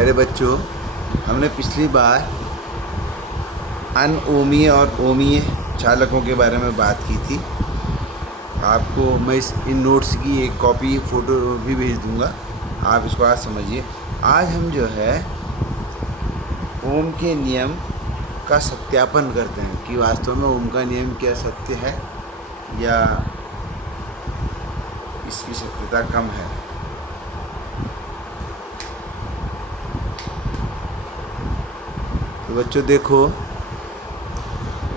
प्यारे बच्चों, हमने पिछली बार अनओमीय और ओमीय चालकों के बारे में बात की थी। आपको मैं इन नोट्स की एक कॉपी फ़ोटो भी भेज दूंगा, आप इसको आज समझिए। आज हम जो है ओम के नियम का सत्यापन करते हैं कि वास्तव में ओम का नियम क्या सत्य है या इसकी सत्यता कम है। तो बच्चों देखो,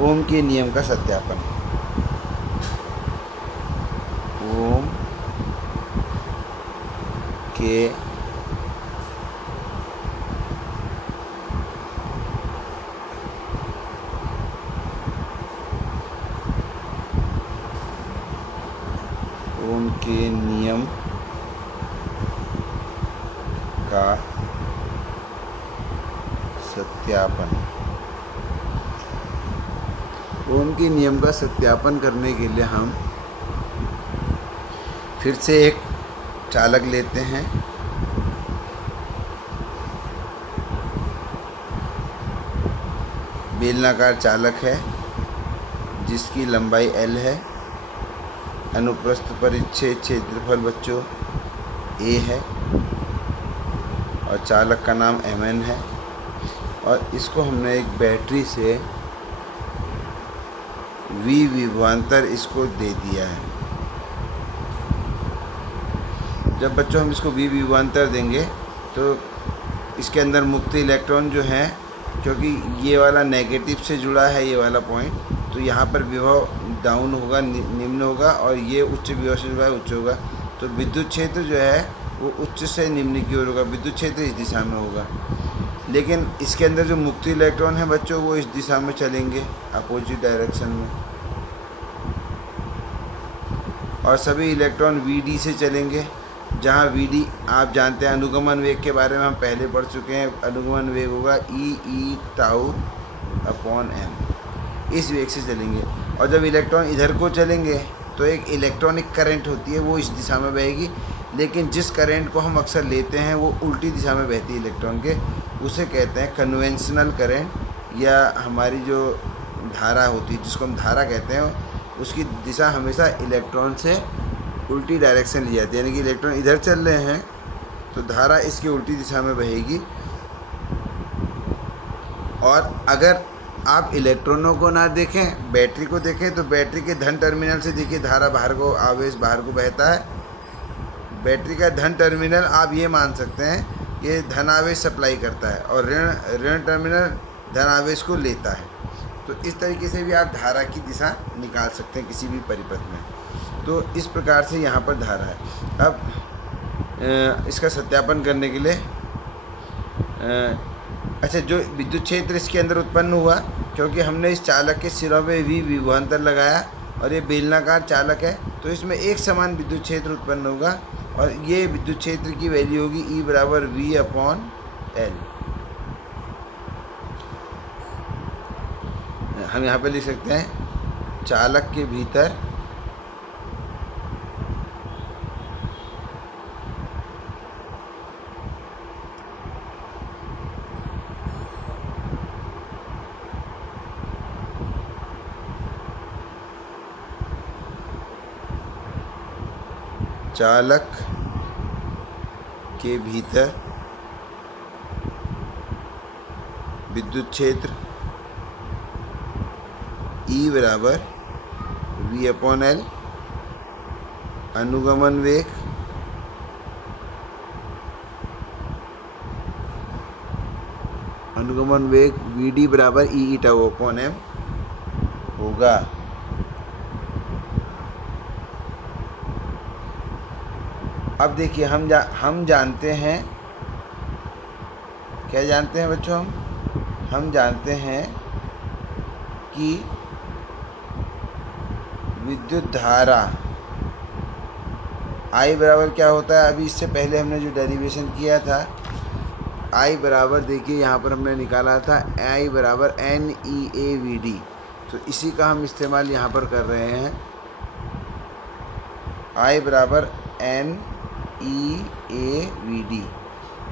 ओम के नियम का सत्यापन। ओम के ओम के नियम का सत्यापन। ओम के नियम का सत्यापन करने के लिए हम फिर से एक चालक लेते हैं। बेलनाकार चालक है जिसकी लंबाई L है। अनुप्रस्थ परिच्छेद क्षेत्रफल बच्चों A है और चालक का नाम Mn है। और इसको हमने एक बैटरी से V विभवांतर इसको दे दिया है। जब बच्चों हम इसको V विभवांतर देंगे तो इसके अंदर मुक्त इलेक्ट्रॉन जो हैं, क्योंकि ये वाला नेगेटिव से जुड़ा है ये वाला पॉइंट, तो यहाँ पर विभव डाउन होगा, निम्न होगा, और ये उच्च विभव से जुड़ा है, उच्च होगा। तो विद्युत क्षेत्र जो है वो उच्च से निम्न की ओर होगा, विद्युत क्षेत्र इस दिशा में होगा। लेकिन इसके अंदर जो मुक्त इलेक्ट्रॉन है बच्चों वो इस दिशा में चलेंगे, अपोजिट डायरेक्शन में, और सभी इलेक्ट्रॉन VD से चलेंगे, जहाँ VD आप जानते हैं अनुगमन वेग के बारे में हम पहले पढ़ चुके हैं। अनुगमन वेग होगा E टाउ अपॉन m, इस वेग से चलेंगे। और जब इलेक्ट्रॉन इधर को चलेंगे तो एक इलेक्ट्रॉनिक करंट होती है, वो इस दिशा में बहेगी। लेकिन जिस करंट को हम अक्सर लेते हैं वो उल्टी दिशा में बहती है इलेक्ट्रॉन के, उसे कहते हैं कन्वेंशनल करंट, या हमारी जो धारा होती है जिसको हम धारा कहते हैं, उसकी दिशा हमेशा इलेक्ट्रॉन से उल्टी डायरेक्शन ली जाती है। यानी कि इलेक्ट्रॉन इधर चल रहे हैं तो धारा इसकी उल्टी दिशा में बहेगी। और अगर आप इलेक्ट्रॉनों को ना देखें, बैटरी को देखें, तो बैटरी के धन टर्मिनल से देखिए धारा बाहर को, आवेश बाहर को बहता है। बैटरी का धन टर्मिनल आप ये मान सकते हैं ये धन आवेश सप्लाई करता है, और ऋण टर्मिनल धन आवेश को लेता है। तो इस तरीके से भी आप धारा की दिशा निकाल सकते हैं किसी भी परिपथ में। तो इस प्रकार से यहाँ पर धारा है। अब इसका सत्यापन करने के लिए अच्छा, जो विद्युत क्षेत्र इसके अंदर उत्पन्न हुआ, क्योंकि हमने इस चालक के सिरों पे V विभवांतर लगाया और ये बेलनाकार चालक है, तो इसमें एक समान विद्युत क्षेत्र उत्पन्न होगा, और ये विद्युत क्षेत्र की वैल्यू होगी E बराबर V अपॉन L। हम यहाँ पे लिख सकते हैं चालक के भीतर चालक के भीतर विद्युत क्षेत्र E बराबर V अपॉन L, अनुगमन वेग VD बराबर E टाउ अपॉन m होगा। अब देखिए, हम जानते हैं, क्या जानते हैं बच्चों? हम जानते हैं कि विद्युत धारा I बराबर क्या होता है। अभी इससे पहले हमने जो डेरिवेशन किया था, I बराबर, देखिए यहाँ पर हमने निकाला था I बराबर NEAVD, तो इसी का हम इस्तेमाल यहाँ पर कर रहे हैं। I बराबर NEAVD,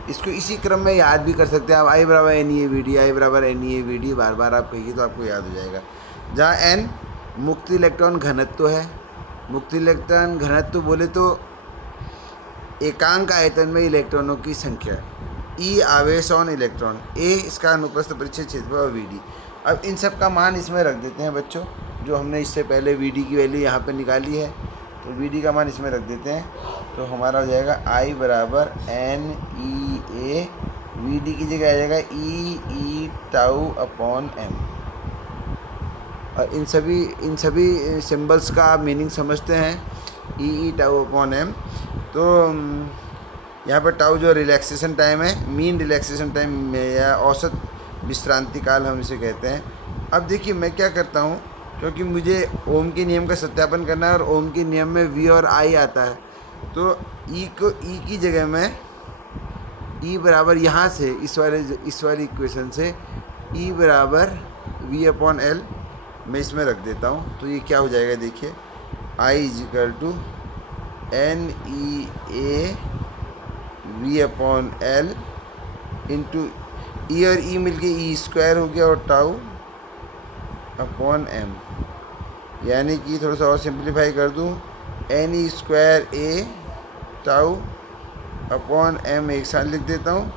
इसको इसी क्रम में याद भी कर सकते हैं आप। आई बराबर N E A V D, I बराबर N E A V D, बार बार आप कहिए तो आपको याद हो जाएगा। जहाँ एन मुक्त इलेक्ट्रॉन घनत्व है, मुक्त इलेक्ट्रॉन घनत्व बोले तो एकांक आयतन में इलेक्ट्रॉनों की संख्या, ई आवेश ऑन इलेक्ट्रॉन, ए इसका अनुप्रस्थ परिच्छेद क्षेत्रफल और वी डी। अब इन सब का मान इसमें रख देते हैं बच्चों, जो हमने इससे पहले वी डी की वैल्यू यहाँ पे निकाली है, तो वी डी का मान इसमें रख देते हैं। तो हमारा हो जाएगा आई बराबर N E A, we d की जगह आ जाएगा ई टाउ अपॉन एम। और इन सभी सिंबल्स का आप मीनिंग समझते हैं, ई टाउ अपॉन एम। तो यहाँ पर टाउ जो रिलैक्सेशन टाइम है, मीन रिलैक्सेशन टाइम या औसत विश्रांति काल हम इसे कहते हैं। अब देखिए मैं क्या करता हूँ, क्योंकि मुझे ओम के नियम का सत्यापन करना है और ओम के नियम में वी और आई आता है, तो ई की जगह में ई बराबर यहाँ से इस वाली इक्वेशन से ई बराबर वी अपॉन एल मैं इसमें रख देता हूँ। तो ये क्या हो जाएगा देखिए, I equal to N E A V upon L into E और ई मिलके ई स्क्वायर हो गया और टाउ अपॉन एम, यानी कि थोड़ा सा और सिंप्लीफाई कर दूँ, एन ई स्क्वायर ए टाउ अपॉन एम एक साथ लिख देता हूँ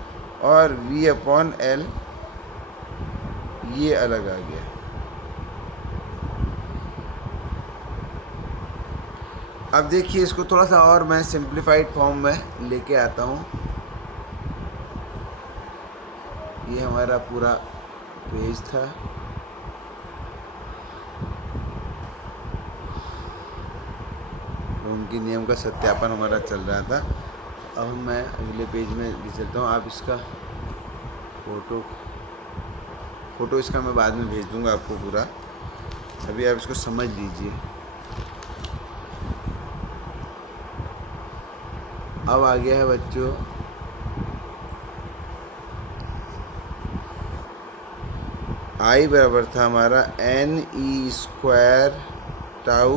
और वी अपॉन एल ये अलग आ गया। अब देखिए इसको थोड़ा सा और मैं सिंप्लीफाइड फॉर्म में लेके आता हूँ। ये हमारा पूरा पेज था। उनके नियम का सत्यापन हमारा चल रहा था। अब मैं अगले पेज में भी चलता हूँ। आप इसका फ़ोटो इसका मैं बाद में भेज दूँगा आपको पूरा, अभी आप इसको समझ लीजिए। अब आ गया है बच्चों आई बराबर था हमारा N E square tau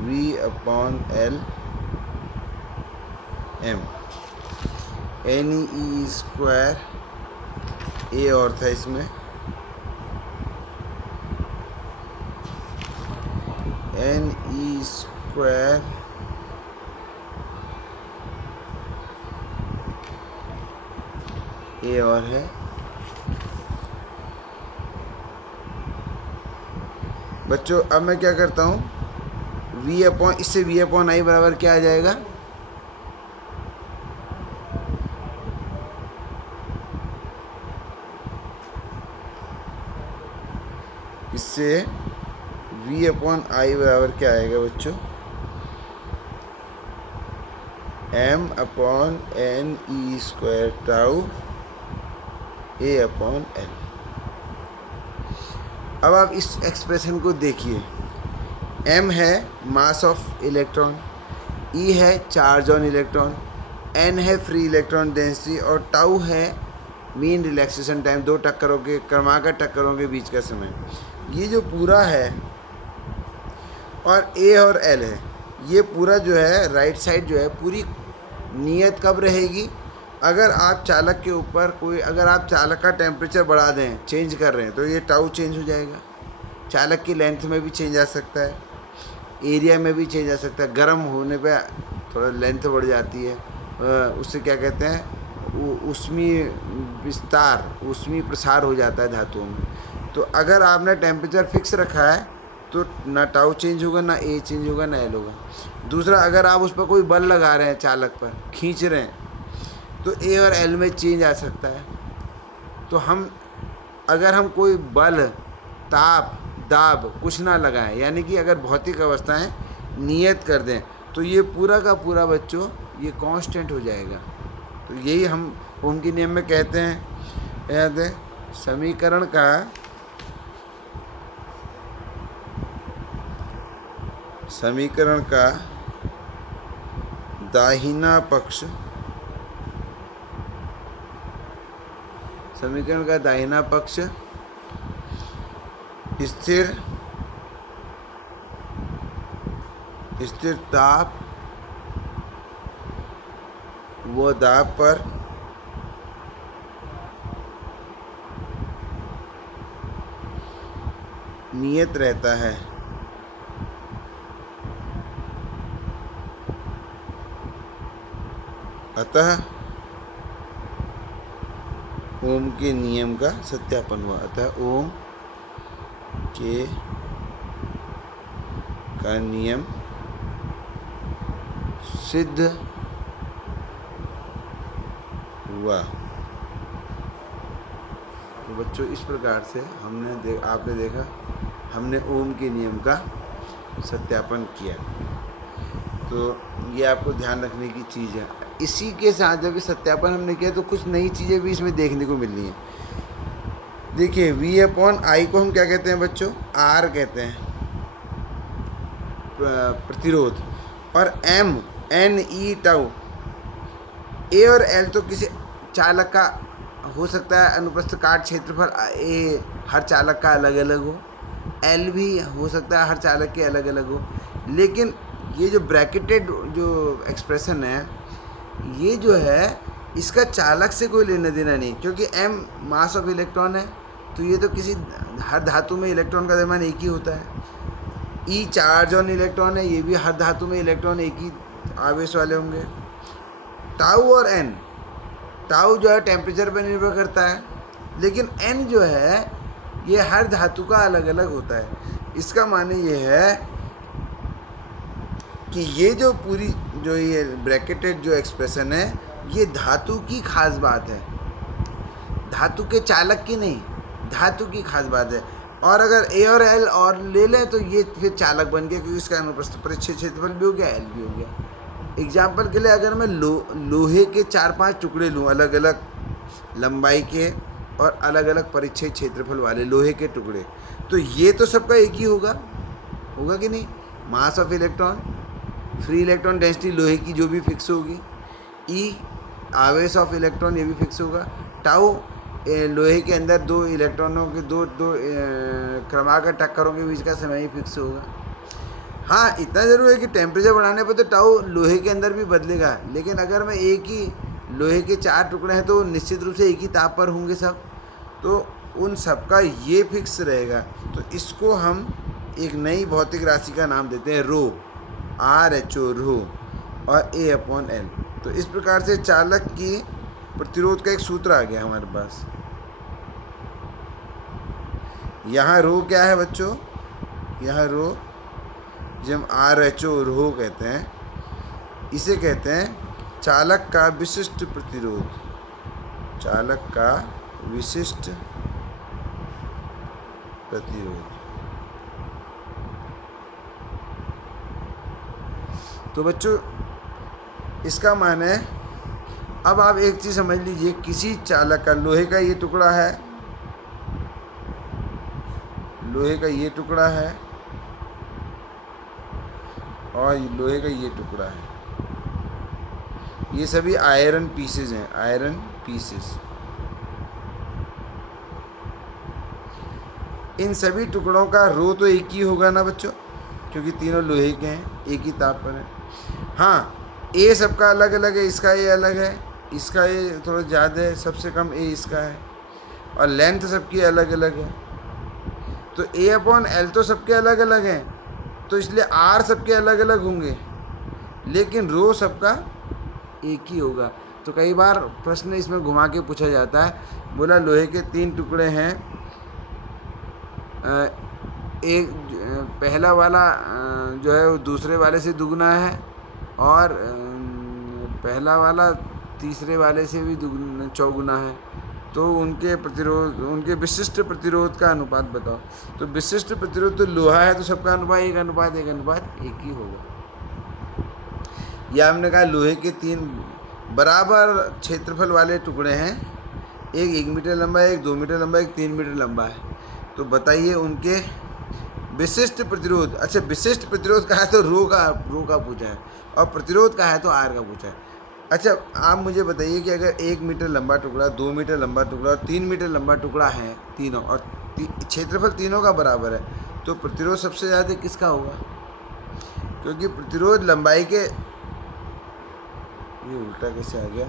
V upon L M, N E square A और था इसमें, एन ई स्क्वायर ए और है, बच्चों अब मैं क्या करता हूँ, v अपॉन, इससे v अपॉन आई बराबर क्या आ जाएगा, इससे v अपॉन आई बराबर क्या आएगा बच्चों, m upon N E square tau A upon L. अब आप इस एक्सप्रेशन को देखिए, m है मास ऑफ इलेक्ट्रॉन, e है चार्ज ऑन इलेक्ट्रॉन, n है फ्री इलेक्ट्रॉन डेंसिटी और टाउ है मीन रिलैक्सेशन टाइम, दो टक्करों के क्रमागत टक्करों के बीच का समय। ये जो पूरा है और a और l है, ये पूरा जो है राइट साइड जो है पूरी नियत कब रहेगी, अगर आप चालक के ऊपर कोई, अगर आप चालक का टेम्परेचर बढ़ा दें, चेंज कर रहे हैं, तो ये टाउ चेंज हो जाएगा। चालक की लेंथ में भी चेंज आ सकता है, एरिया में भी चेंज आ सकता है, गर्म होने पे थोड़ा लेंथ बढ़ जाती है, उससे क्या कहते हैं ऊष्मीय विस्तार, ऊष्मीय प्रसार हो जाता है धातुओं में। तो अगर आपने टेम्परेचर फिक्स रखा है तो ना टाउ चेंज होगा, ना ए चेंज होगा, ना एल होगा। दूसरा, अगर आप उस पर कोई बल लगा रहे हैं, चालक पर खींच रहे हैं, तो ए और एल में चेंज आ सकता है। तो अगर हम कोई बल, ताप, दाब कुछ ना लगाएं, यानी कि अगर भौतिक अवस्थाएं नियत कर दें, तो ये पूरा का पूरा बच्चों ये कांस्टेंट हो जाएगा। तो यही हम ओम के नियम में कहते हैं, याद है, समीकरण का दाहिना पक्ष, समीकरण का दाहिना पक्ष स्थिर स्थिर ताप व दाब पर नियत रहता है। अतः ओम के नियम का सत्यापन हुआ। अतः ओम के का नियम सिद्ध हुआ। तो बच्चों, इस प्रकार से आपने देखा, हमने ओम के नियम का सत्यापन किया। तो ये आपको ध्यान रखने की चीज़ है। इसी के साथ जब ये सत्यापन हमने किया तो कुछ नई चीज़ें भी इसमें देखने को मिल रही हैं। देखिए, V/I को हम क्या कहते हैं बच्चों? R कहते हैं, प्रतिरोध। और NE/τ, A और L तो किसी चालक का हो सकता है अनुप्रस्थ काट क्षेत्रफल A हर चालक का अलग अलग हो, L भी हो सकता है हर चालक के अलग अलग हो। लेकिन ये जो ब्रैकेटेड जो एक्सप्रेशन है, ये जो है इसका चालक से कोई लेना देना नहीं, क्योंकि M मास ऑफ इलेक्ट्रॉन है, तो ये तो किसी हर धातु में इलेक्ट्रॉन का द्रव्यमान एक ही होता है। E चार्ज ऑन इलेक्ट्रॉन है, ये भी हर धातु में इलेक्ट्रॉन एक ही आवेश वाले होंगे। टाउ और N, टाउ जो है टेम्परेचर पर निर्भर करता है, लेकिन N जो है ये हर धातु का अलग अलग होता है। इसका माने ये है कि ये जो पूरी जो ये ब्रैकेटेड जो एक्सप्रेशन है, ये धातु की खास बात है, धातु के चालक की नहीं, धातु की खास बात है। और अगर A और L और ले लें तो ये फिर चालक बन गया, क्योंकि इसका अनुप्रस्थ परिच्छेद क्षेत्रफल भी हो गया, L भी हो गया। एग्जाम्पल के लिए अगर मैं लोहे के 4-5 टुकड़े लूँ, अलग अलग लंबाई के और अलग अलग परिच्छेद क्षेत्रफल वाले लोहे के टुकड़े, तो ये तो सबका एक ही होगा कि नहीं? मास of electron, free electron density लोहे की जो भी फिक्स होगी, E आवेश ऑफ इलेक्ट्रॉन ये भी फिक्स होगा, टाउ लोहे के अंदर दो इलेक्ट्रॉनों के दो क्रमागत टक्करों के बीच का समय ही फिक्स होगा। हाँ, इतना ज़रूर है कि टेम्परेचर बढ़ाने पर तो टाउ लोहे के अंदर भी बदलेगा, लेकिन अगर मैं एक ही लोहे के 4 टुकड़े हैं तो निश्चित रूप से एक ही ताप पर होंगे सब, तो उन सब का ये फिक्स रहेगा। तो इसको हम एक नई भौतिक राशि का नाम देते हैं रो, RHO, रो, और A/L। तो इस प्रकार से चालक की प्रतिरोध का एक सूत्र आ गया हमारे पास। यहाँ रो क्या है बच्चों? यहाँ रो जब RHO रो कहते हैं, इसे कहते हैं चालक का विशिष्ट प्रतिरोध। चालक का विशिष्ट प्रतिरोध। तो बच्चों, इसका माने है, अब आप एक चीज़ समझ लीजिए, किसी चालक का लोहे का ये टुकड़ा है, लोहे का ये टुकड़ा है और लोहे का ये टुकड़ा है, ये सभी आयरन पीसेज हैं, आयरन पीसेज। इन सभी टुकड़ों का रो तो एक ही होगा ना बच्चों, क्योंकि तीनों लोहे के हैं, एक ही ताप पर है। हाँ, ए सबका अलग अलग है, इसका ये अलग है, इसका ये थोड़ा ज़्यादा है, सबसे कम ए इसका है, और लेंथ सबकी अलग अलग है। तो A/L तो सबके अलग अलग हैं, तो इसलिए R सबके अलग अलग होंगे, लेकिन रो सबका एक ही होगा। तो कई बार प्रश्न इसमें घुमा के पूछा जाता है, बोला लोहे के 3 टुकड़े हैं, एक पहला वाला जो है वो दूसरे वाले से दुगना है, और पहला वाला तीसरे वाले से भी दुगना चौगुना है, तो उनके प्रतिरोध, उनके विशिष्ट प्रतिरोध का अनुपात बताओ। तो विशिष्ट प्रतिरोध तो लोहा है, तो सबका अनुपात 1:1:1 ही होगा। या हमने कहा लोहे के 3 बराबर क्षेत्रफल वाले टुकड़े हैं, एक 1 मीटर लंबा है, एक 2 मीटर लंबा है, एक 3 मीटर लंबा है, तो बताइए उनके विशिष्ट प्रतिरोध। अच्छा, विशिष्ट प्रतिरोध का है तो रो का पूछा है, और प्रतिरोध का है तो R का पूछा है। अच्छा, आप मुझे बताइए कि अगर 1 मीटर लंबा टुकड़ा, 2 मीटर लंबा टुकड़ा और 3 मीटर लंबा टुकड़ा है तीनों, और क्षेत्रफल तीनों का बराबर है, तो प्रतिरोध सबसे ज़्यादा किसका होगा? क्योंकि प्रतिरोध लंबाई के, ये उल्टा कैसे आ गया,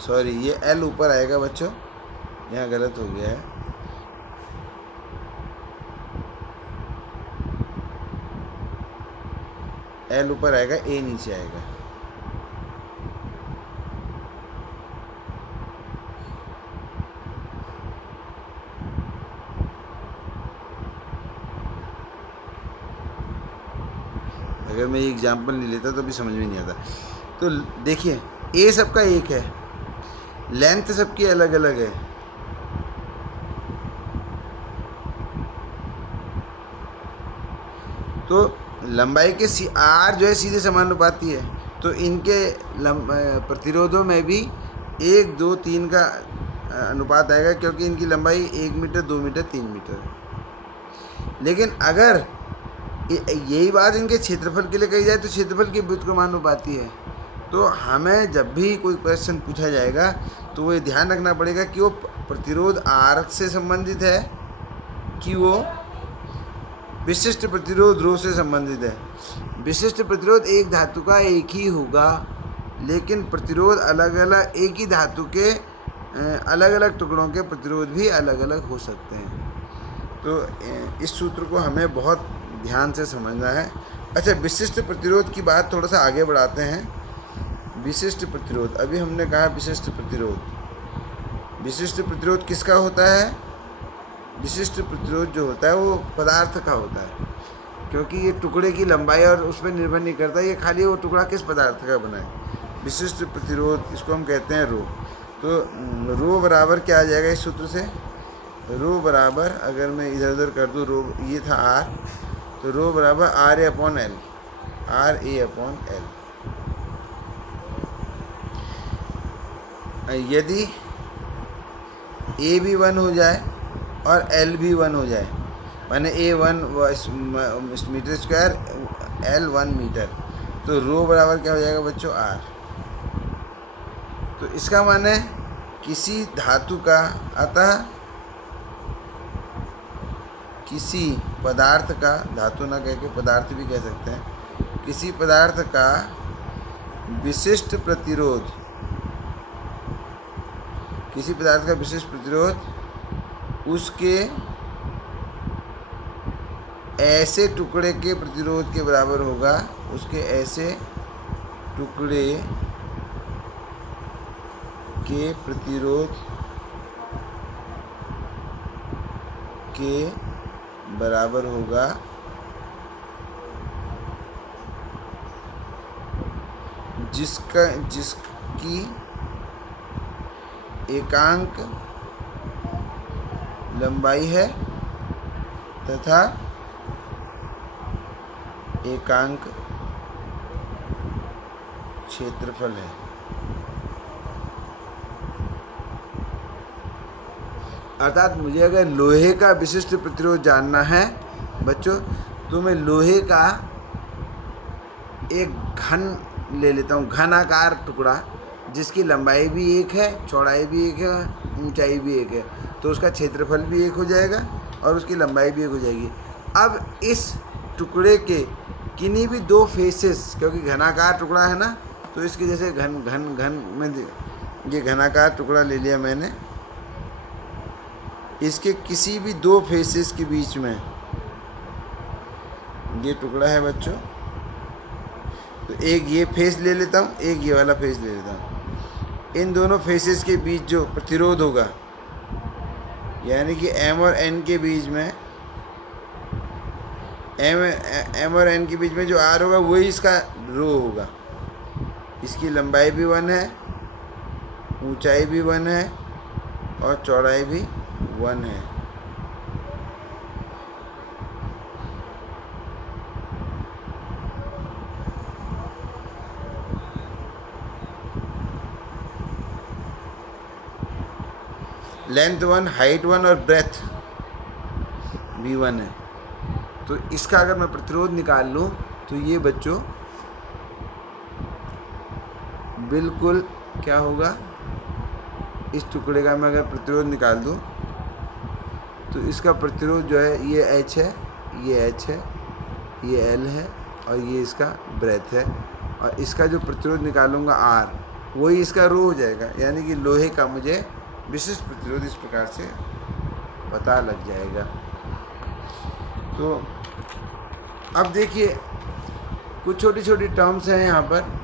सॉरी, ये L ऊपर आएगा बच्चों, यहाँ गलत हो गया है। L ऊपर आएगा, A नीचे आएगा। अगर मैं ये एग्जाम्पल नहीं लेता तो भी समझ में नहीं आता। तो देखिए, A सबका एक है, लेंथ सबकी अलग अलग है। तो लंबाई के R जो है सीधे समानुपाती है, तो इनके प्रतिरोधों में भी 1, 2, 3 का अनुपात आएगा, क्योंकि इनकी लंबाई 1 मीटर, 2 मीटर, 3 मीटर है। लेकिन अगर यही बात इनके क्षेत्रफल के लिए कही जाए तो क्षेत्रफल की व्युत्क्रमानुपाती है। तो हमें जब भी कोई क्वेश्चन पूछा जाएगा तो वो ये ध्यान रखना पड़ेगा कि वो प्रतिरोध R से संबंधित है कि वो विशिष्ट प्रतिरोध रो से संबंधित है। विशिष्ट प्रतिरोध एक धातु का एक ही होगा, लेकिन प्रतिरोध अलग अलग, एक ही धातु के अलग अलग टुकड़ों के प्रतिरोध भी अलग अलग हो सकते हैं। तो इस सूत्र को हमें बहुत ध्यान से समझना है। अच्छा, विशिष्ट प्रतिरोध की बात थोड़ा सा आगे बढ़ाते हैं। विशिष्ट प्रतिरोध, अभी हमने कहा विशिष्ट प्रतिरोध। विशिष्ट प्रतिरोध किसका होता है? विशिष्ट प्रतिरोध जो होता है वो पदार्थ का होता है, क्योंकि ये टुकड़े की लंबाई और उस पर निर्भर नहीं करता, ये खाली वो टुकड़ा किस पदार्थ का बना है। विशिष्ट प्रतिरोध, इसको हम कहते हैं रो। तो रो बराबर क्या आ जाएगा इस सूत्र से? रो बराबर, अगर मैं इधर उधर कर दूँ, रो ये था R, तो रो बराबर RA upon L, RA upon L। यदि A भी 1 हो जाए और L भी 1 हो जाए, माने A 1 metre square, L 1 metre, तो रो बराबर क्या हो जाएगा बच्चों? R। तो इसका माने किसी धातु का, अतः किसी पदार्थ का, धातु ना कह के पदार्थ भी कह सकते हैं, किसी पदार्थ का विशिष्ट प्रतिरोध, किसी पदार्थ का विशिष्ट प्रतिरोध उसके ऐसे टुकड़े के प्रतिरोध के बराबर होगा, उसके ऐसे टुकड़े के प्रतिरोध के बराबर होगा जिसकी एकांक लंबाई है तथा एकांक क्षेत्रफल है। अर्थात मुझे अगर लोहे का विशिष्ट प्रतिरोध जानना है बच्चों, तो मैं लोहे का एक घन ले लेता हूँ, घनाकार टुकड़ा, जिसकी लंबाई भी एक है, चौड़ाई भी एक है, ऊंचाई भी एक है, तो उसका क्षेत्रफल भी एक हो जाएगा और उसकी लंबाई भी एक हो जाएगी। अब इस टुकड़े के किन्हीं भी दो फेसेस, क्योंकि घनाकार टुकड़ा है ना, तो इसके जैसे घन घन घन में, ये घनाकार टुकड़ा ले लिया मैंने, इसके किसी भी दो फेसेस के बीच में ये टुकड़ा है बच्चों, तो एक ये फेस ले लेता हूँ, एक ये वाला फेस ले लेता हूँ। इन दोनों फेसेस के बीच जो प्रतिरोध होगा, यानी कि M और N के बीच में, M और N के बीच में जो R होगा वही इसका रो होगा। इसकी लंबाई भी 1 है, ऊंचाई भी 1 है और चौड़ाई भी 1 है। लेंथ 1, हाइट 1 और ब्रेथ भी 1 है। तो इसका अगर मैं प्रतिरोध निकाल लूँ तो ये बच्चों बिल्कुल क्या होगा, इस टुकड़े का मैं अगर प्रतिरोध निकाल दूँ तो इसका प्रतिरोध जो है ये H है, ये H है, ये L है और ये इसका ब्रेथ है, और इसका जो प्रतिरोध निकालूंगा R, वही इसका रो हो जाएगा। यानी कि लोहे का मुझे विशिष्ट प्रतिरोध इस प्रकार से पता लग जाएगा। तो अब देखिए कुछ छोटी छोटी टर्म्स हैं यहाँ पर।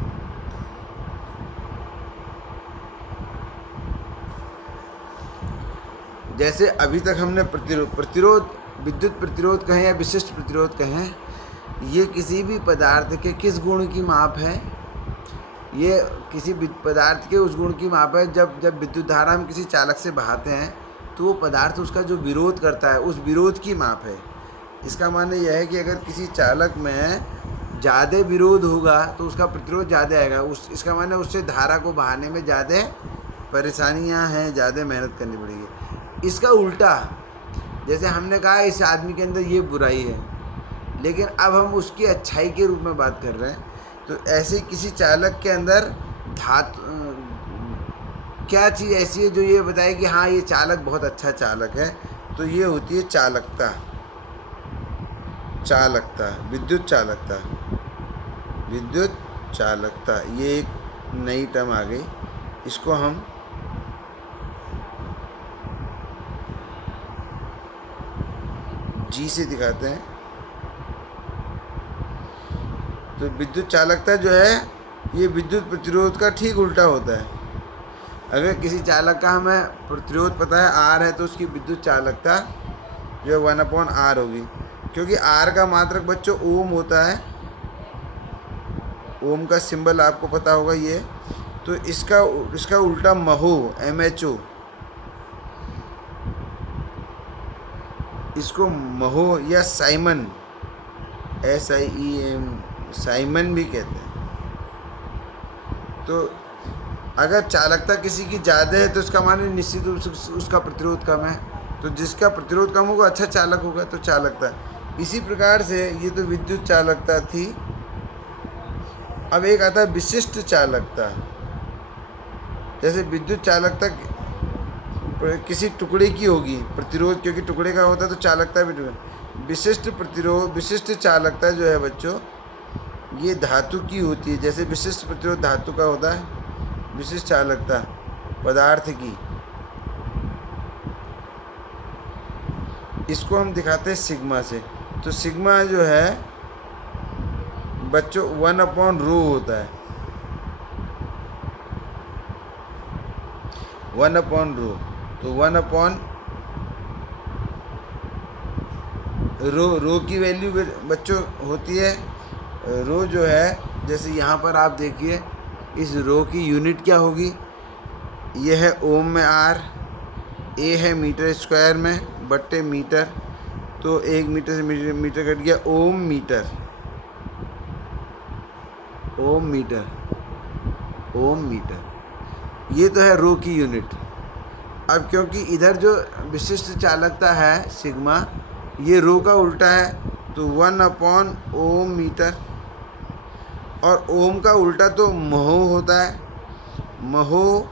जैसे अभी तक हमने प्रतिरोध विद्युत प्रतिरोध कहें या विशिष्ट प्रतिरोध कहें, ये किसी भी पदार्थ के किस गुण की माप है, ये किसी पदार्थ के उस गुण की माप है जब विद्युत धारा हम किसी चालक से बहाते हैं तो वो पदार्थ उसका जो विरोध करता है उस विरोध की माप है। इसका माने यह है कि अगर किसी चालक में ज़्यादा विरोध होगा तो उसका प्रतिरोध ज़्यादा आएगा। इसका माने उससे धारा को बहाने में ज़्यादा परेशानियां हैं, ज़्यादा मेहनत करनी पड़ेगी। इसका उल्टा, जैसे हमने कहा इस आदमी के अंदर ये बुराई है, लेकिन अब हम उसकी अच्छाई के रूप में बात कर रहे हैं, तो ऐसे किसी चालक के अंदर क्या चीज़ ऐसी है जो ये बताए कि हाँ ये चालक बहुत अच्छा चालक है, तो ये होती है चालकता। विद्युत चालकता ये एक नई टर्म आ गई। इसको हम जी से दिखाते हैं। तो विद्युत चालकता जो है ये विद्युत प्रतिरोध का ठीक उल्टा होता है। अगर किसी चालक का हमें प्रतिरोध पता है R है, तो उसकी विद्युत चालकता जो है 1/R होगी, क्योंकि R का मात्रक बच्चों ओम होता है। ओम का सिंबल आपको पता होगा ये। तो इसका उल्टा महो, MHO, इसको महो या साइमन, SIEM, साइमन भी कहते हैं। तो अगर चालकता किसी की ज़्यादा है तो इसका माने निश्चित रूप से उसका प्रतिरोध कम है, तो जिसका प्रतिरोध कम होगा अच्छा चालक होगा, तो चालकता। इसी प्रकार से ये तो विद्युत चालकता थी। अब एक आता है विशिष्ट चालकता। जैसे विद्युत चालकता किसी टुकड़े की होगी प्रतिरोध, क्योंकि टुकड़े का होता है तो चालकता भी विशिष्ट चालकता जो है बच्चों ये धातु की होती है। जैसे विशिष्ट प्रतिरोध धातु का होता है, विशिष्ट चालकता पदार्थ की। इसको हम दिखाते हैं सिग्मा से। तो सिग्मा जो है बच्चों 1/ρ होता है, 1/ρ। तो 1/ρ की वैल्यू बच्चों होती है, रो जो है जैसे यहाँ पर आप देखिए इस रो की यूनिट क्या होगी, ये है ओम में R, A है मीटर स्क्वायर में बट्टे मीटर, तो 1 मीटर से मीटर कट गया, ओम मीटर, ये तो है रो की यूनिट। अब क्योंकि इधर जो विशिष्ट चालकता है सिग्मा, ये रो का उल्टा है, तो 1/ओम मीटर, और ओम का उल्टा तो महो होता है, महो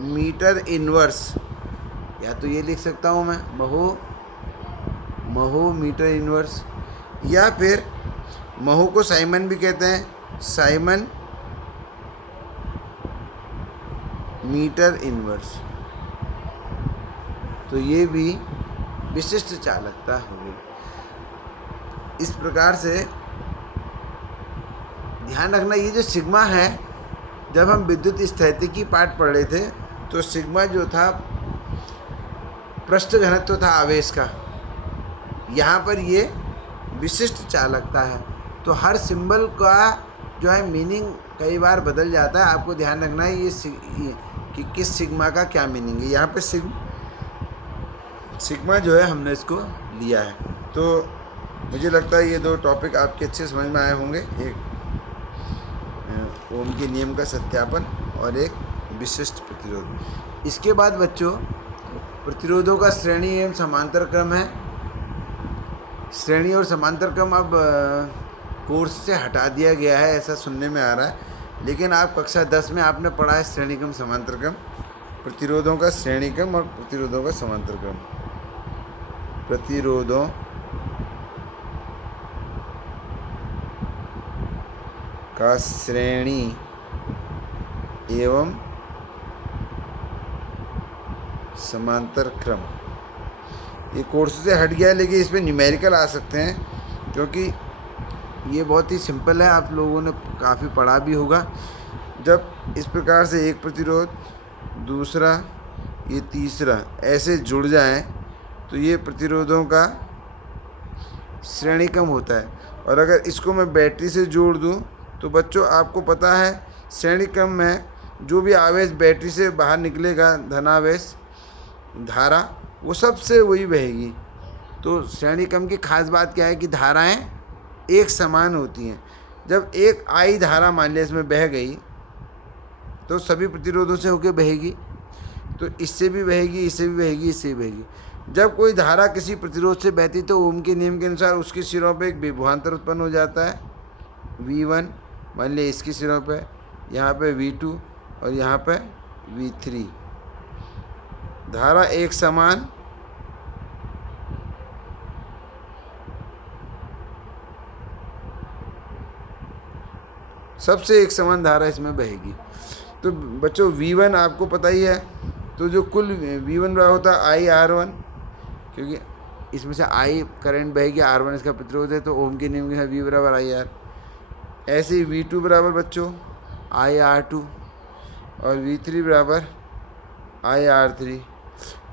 मीटर इनवर्स, या तो ये लिख सकता हूँ मैं महो मीटर इनवर्स, या फिर महो को साइमन भी कहते हैं, साइमन मीटर इनवर्स। तो ये भी विशिष्ट चालकता हो गई। इस प्रकार से ध्यान रखना, ये जो सिग्मा है, जब हम विद्युत स्थैतिकी पाठ पढ़ रहे थे तो सिग्मा जो था पृष्ठ घनत्व था आवेश का, यहाँ पर ये विशिष्ट चालकता है। तो हर सिंबल का जो है मीनिंग कई बार बदल जाता है, आपको ध्यान रखना है ये कि किस सिग्मा का क्या मीनिंग है। यहाँ पे सिग्मा जो है हमने इसको लिया है। तो मुझे लगता है ये दो टॉपिक आपके अच्छे समझ में आए होंगे, एक ओम के नियम का सत्यापन और एक विशिष्ट प्रतिरोध। इसके बाद बच्चों प्रतिरोधों का श्रेणी एवं समांतर क्रम है। श्रेणी और समांतर क्रम अब कोर्स से हटा दिया गया है, ऐसा सुनने में आ रहा है, लेकिन आप कक्षा 10 में आपने पढ़ा है श्रेणी क्रम समांतर क्रम, प्रतिरोधों का श्रेणी क्रम और प्रतिरोधों का समांतर क्रम। प्रतिरोधों का श्रेणी एवं समांतर क्रम। ये कोर्स से हट गया है, लेकिन इसमें न्यूमेरिकल आ सकते हैं क्योंकि ये बहुत ही सिंपल है, आप लोगों ने काफ़ी पढ़ा भी होगा। जब इस प्रकार से एक प्रतिरोध, दूसरा, ये तीसरा ऐसे जुड़ जाएं तो ये प्रतिरोधों का श्रेणी क्रम होता है। और अगर इसको मैं बैटरी से जोड़ दूं तो बच्चों आपको पता है श्रेणी क्रम में जो भी आवेश बैटरी से बाहर निकलेगा, धनावेश धारा, वो सबसे वही बहेगी। तो श्रेणी क्रम की खास बात क्या है कि धाराएं एक समान होती हैं। जब एक आई धारा मान लिया इसमें बह गई तो सभी प्रतिरोधों से होकर बहेगी, तो इससे भी बहेगी, इससे भी बहेगी, इससे भी बहेगी। जब कोई धारा किसी प्रतिरोध से बहती तो ओम के नियम के अनुसार उसके सिरों पे एक विभवांतर उत्पन्न हो जाता है, V1 मान लिया इसके सिरों पे, यहाँ पे V2 और यहाँ पे V3। धारा एक समान सबसे एक समान धारा इसमें बहेगी। तो बच्चों V1 आपको पता ही है, तो जो कुल V1 बराबर होता है IR1, क्योंकि इसमें से I करंट बहेगी, R1 इसका प्रतिरोध है, तो ओम के नियम के साथ V बराबर IR। ऐसे ही V2 बराबर बच्चों IR2 और V3 बराबर IR3।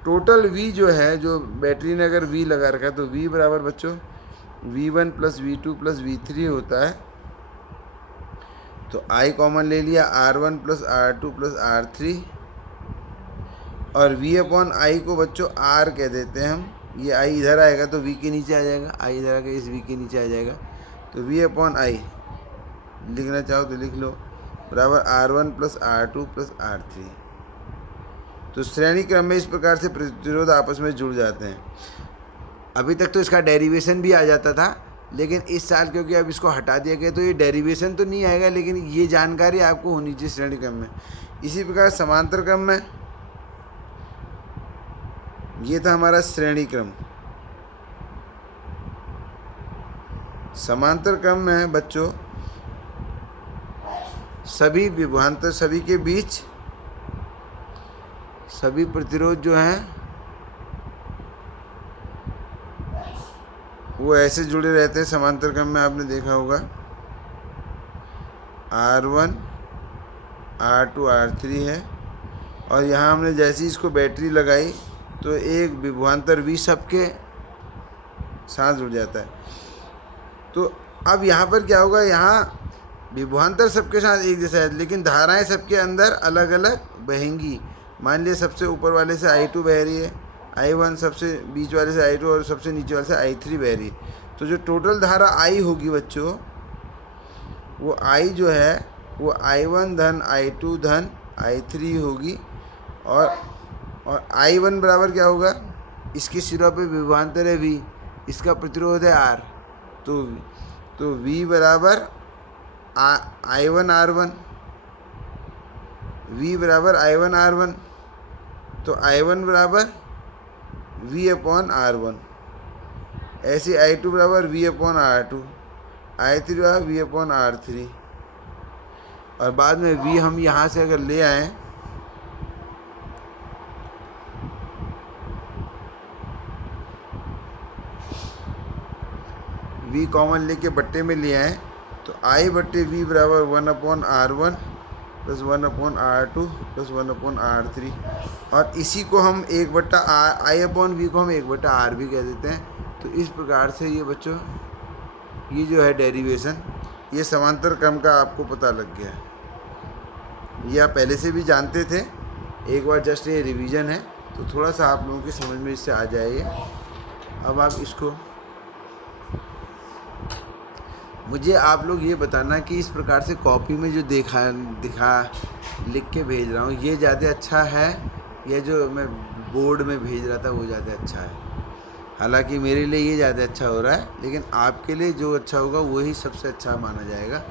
टोटल V जो है, जो बैटरी ने अगर V लगा रखा है तो V बराबर बच्चों V1 plus V2 plus V3 होता है। तो I कॉमन ले लिया, R1 plus R2 plus R3 और V अपॉन I को बच्चों R कह देते हैं हम। ये I इधर आएगा तो V के नीचे आ जाएगा, I इधर आकर इस V के नीचे आ जाएगा, तो V अपॉन I लिखना चाहो तो लिख लो, बराबर R1 plus R2 plus R3। तो श्रेणी क्रम में इस प्रकार से प्रतिरोध आपस में जुड़ जाते हैं। अभी तक तो इसका डेरिवेशन भी आ जाता था, लेकिन इस साल क्योंकि अब इसको हटा दिया गया तो ये डेरिवेशन तो नहीं आएगा, लेकिन ये जानकारी आपको होनी चाहिए श्रेणी क्रम में। इसी प्रकार समांतर क्रम में, ये था हमारा श्रेणी क्रम। समांतर क्रम में बच्चों सभी विभवांतर, सभी के बीच सभी प्रतिरोध जो हैं वो ऐसे जुड़े रहते हैं। समांतर क्रम में आपने देखा होगा R1 R2 R3 है, और यहाँ हमने जैसे इसको बैटरी लगाई तो एक विभवांतर V सबके साथ जुड़ जाता है। तो अब यहाँ पर क्या होगा, यहाँ विभवांतर सबके साथ एक जैसा है, लेकिन धाराएं सबके अंदर अलग अलग बहेंगी। मान लिया सबसे ऊपर वाले से I2 बह रही है, I1 सबसे बीच वाले से I2 और सबसे नीचे वाले से I3 बह रही है। तो जो टोटल धारा I होगी बच्चों, वो I जो है वो I1 धन I2 धन I3 होगी। और I1 बराबर क्या होगा, इसके सिरों पे विभवांतर है V, इसका प्रतिरोध है R, तो V बराबर I1 R1, V बराबर I1 R1, तो I1 बराबर V अपॉन R1। ऐसे I2 बराबर V अपॉन R2, I3 बराबर V अपॉन R3। और बाद में V हम यहाँ से अगर ले आएँ V कॉमन लेके बट्टे में ले आएँ तो I बट्टे V बराबर 1 upon R1 plus 1 upon R2 plus 1 upon R3। और इसी को हम 1 बट्टा I अपॉन V को हम 1 बट्टा R भी कह देते हैं। तो इस प्रकार से ये बच्चों, ये जो है डेरिवेशन, ये समांतर क्रम का आपको पता लग गया है। ये आप पहले से भी जानते थे, एक बार जस्ट ये रिवीजन है, तो थोड़ा सा आप लोगों की समझ में इससे आ जाएगा। अब आप इसको, मुझे आप लोग ये बताना कि इस प्रकार से कॉपी में जो दिखा लिख के भेज रहा हूँ, ये ज़्यादा अच्छा है या जो मैं बोर्ड में भेज रहा था वो ज़्यादा अच्छा है। हालांकि मेरे लिए ये ज़्यादा अच्छा हो रहा है, लेकिन आपके लिए जो अच्छा होगा वही सबसे अच्छा माना जाएगा।